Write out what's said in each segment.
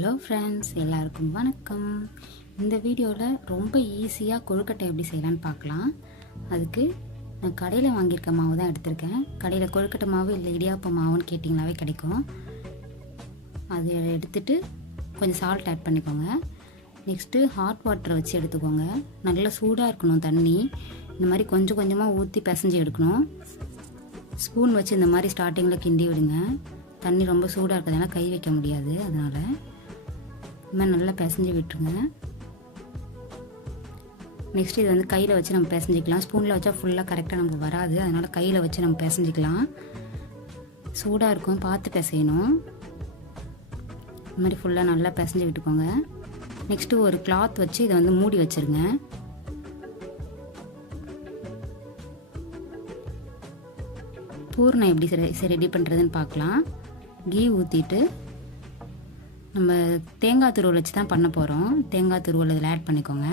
Hello friends, எல்லாருக்கும் வணக்கம். இந்த வீடியோவில் ரொம்ப ஈஸியாக கொழுக்கட்டை எப்படி செய்யலான்னு பார்க்கலாம். அதுக்கு நான் கடையில் வாங்கியிருக்க மாவு தான் எடுத்திருக்கேன். கடையில் கொழுக்கட்டை மாவு இல்லை இடியாப்ப மாவுன்னு கேட்டிங்களாவே கிடைக்கும். அது எடுத்துகிட்டு கொஞ்சம் சால்ட் ஆட் பண்ணிக்கோங்க. நெக்ஸ்ட்டு ஹாட் வாட்டரை வச்சு எடுத்துக்கோங்க. நல்லா சூடாக இருக்கணும் தண்ணி. இந்த மாதிரி கொஞ்சம் கொஞ்சமாக ஊற்றி பிசைஞ்சு எடுக்கணும். ஸ்பூன் வச்சு இந்த மாதிரி ஸ்டார்டிங்கில் கிண்டி விடுங்க. தண்ணி ரொம்ப சூடாக இருக்கிறதுனால கை வைக்க முடியாது, அதனால் இந்த மாதிரி நல்லா பிசைஞ்சு விட்டுருங்க. நெக்ஸ்ட் இது வந்து கையில் வச்சு நம்ம பிசைஞ்சிக்கலாம். ஸ்பூனில் வச்சா ஃபுல்லாக கரெக்டாக நமக்கு வராது, அதனால் கையில் வச்சு நம்ம பிசைஞ்சிக்கலாம். சூடாக இருக்கும், பார்த்து பிசையணும். இந்த மாதிரி ஃபுல்லாக நல்லா பிசைஞ்சு விட்டுக்கோங்க. நெக்ஸ்ட்டு ஒரு கிளாத் வச்சு இதை வந்து மூடி வச்சுருங்க. பூர்ணம் எப்படி ரெடி பண்ணுறதுன்னு பார்க்கலாம். கீ ஊற்றிட்டு நம்ம தேங்காய் துருவல் வச்சு தான் பண்ண போகிறோம். தேங்காய் துருவல் இதில் ஆட் பண்ணிக்கோங்க.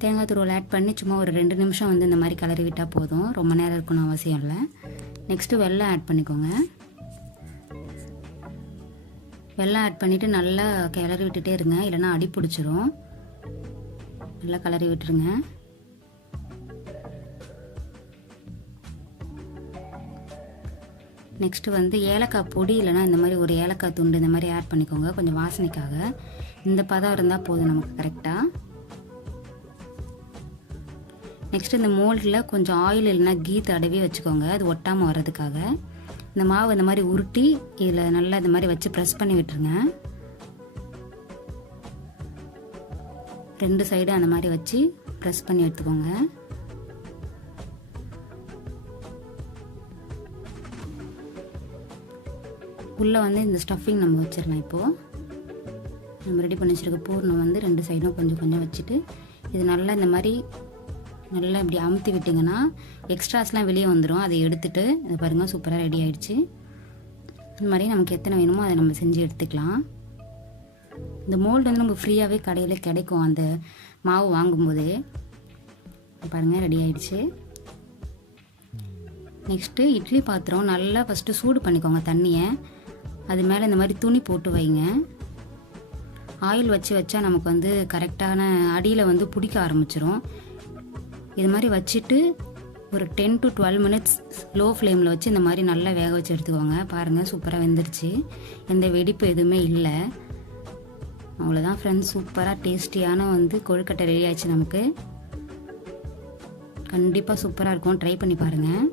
தேங்காய் துருவல் ஆட் பண்ணி சும்மா ஒரு 2 நிமிஷம் வந்து இந்த மாதிரி கிளறி விட்டால் போதும். ரொம்ப நேரம் இருக்கணும் அவசியம் இல்லை. நெக்ஸ்ட்டு வெல்லம் ஆட் பண்ணிக்கோங்க. வெல்லம் ஆட் பண்ணிவிட்டு நல்லா கிளறி விட்டுட்டே இருங்க, இல்லைன்னா அடி பிடிச்சிரும். நல்லா கிளறி விட்டுருங்க. நெக்ஸ்ட்டு வந்து ஏலக்காய் பொடி இல்லைனா இந்த மாதிரி ஒரு ஏலக்காய் துண்டு இந்த மாதிரி ஆட் பண்ணிக்கோங்க, கொஞ்சம் வாசனைக்காக. இந்த பதம் இருந்தால் போதும் நமக்கு கரெக்டாக. நெக்ஸ்ட்டு இந்த மோல்டில் கொஞ்சம் ஆயில் இல்லைனா கீ தடவி வச்சுக்கோங்க, அது ஒட்டாமல் வர்றதுக்காக. இந்த மாவு இந்த மாதிரி உருட்டி இதில் நல்லா இந்த மாதிரி வச்சு ப்ரெஸ் பண்ணி விட்டுருங்க. 2 சைடும் அந்த மாதிரி வச்சு ப்ரெஸ் பண்ணி எடுத்துக்கோங்க. உள்ளே வந்து இந்த ஸ்டஃபிங் நம்ம வச்சிடலாம். இப்போது நம்ம ரெடி பண்ணி வச்சுருக்க பூர்ணம் வந்து 2 சைடும் கொஞ்சம் கொஞ்சம் வச்சுட்டு இது நல்லா இந்த மாதிரி நல்லா இப்படி அமுத்தி விட்டிங்கன்னா எக்ஸ்ட்ராஸ்லாம் வெளியே வந்துடும். அதை எடுத்துகிட்டு இதை பாருங்கள், சூப்பராக ரெடி ஆகிடுச்சு. இந்த மாதிரி நமக்கு எத்தனை வேணுமோ அதை நம்ம செஞ்சு எடுத்துக்கலாம். இந்த மோல்டு வந்து நம்ம ஃப்ரீயாகவே கடையில் கிடைக்கும். அந்த மாவு வாங்கும்போதே பாருங்கள் ரெடி ஆகிடுச்சு. நெக்ஸ்ட்டு இட்லி பாத்திரம் நல்லா ஃபஸ்ட்டு சூடு பண்ணிக்கோங்க தண்ணியை. அது மேலே இந்த மாதிரி துணி போட்டு வைங்க. ஆயில் வச்சு வச்சா நமக்கு வந்து கரெக்டான அடியில் வந்து பிடிக்க ஆரம்பிச்சிரும். இது மாதிரி வச்சுட்டு ஒரு 10 to 12 மினிட்ஸ் லோ ஃப்ளேமில் வச்சு இந்த மாதிரி நல்லா வேக வச்சு எடுத்துக்கோங்க. பாருங்கள், சூப்பராக வெந்துருச்சு, எந்த வெடிப்பு எதுவுமே இல்லை. அவ்வளோதான் ஃப்ரெண்ட்ஸ், சூப்பராக டேஸ்டியான வந்து கொழுக்கட்டை ரெடி ஆயிடுச்சு நமக்கு. கண்டிப்பாக சூப்பராக இருக்கும், ட்ரை பண்ணி பாருங்கள்.